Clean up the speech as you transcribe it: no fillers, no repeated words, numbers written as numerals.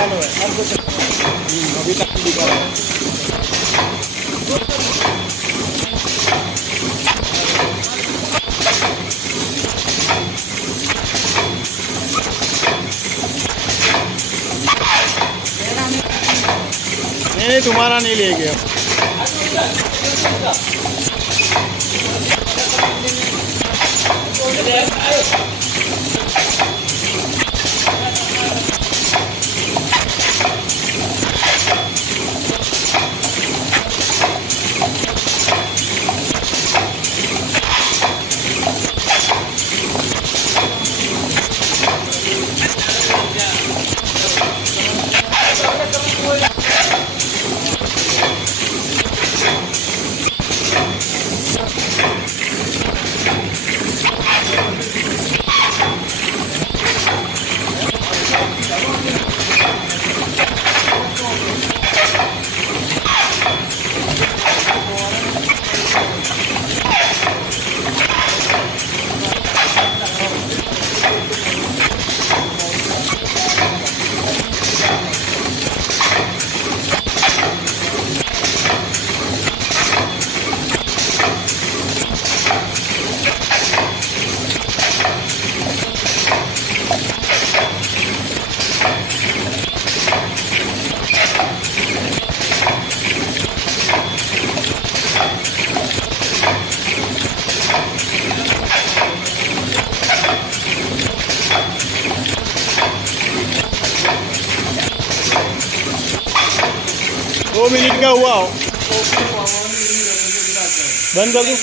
चालू है और कुछ अभी तक नहीं दिखा रहा है। नहीं तुम्हारा नहीं ले गया। दो मिनट का हुआ हो, बंद कर दूं।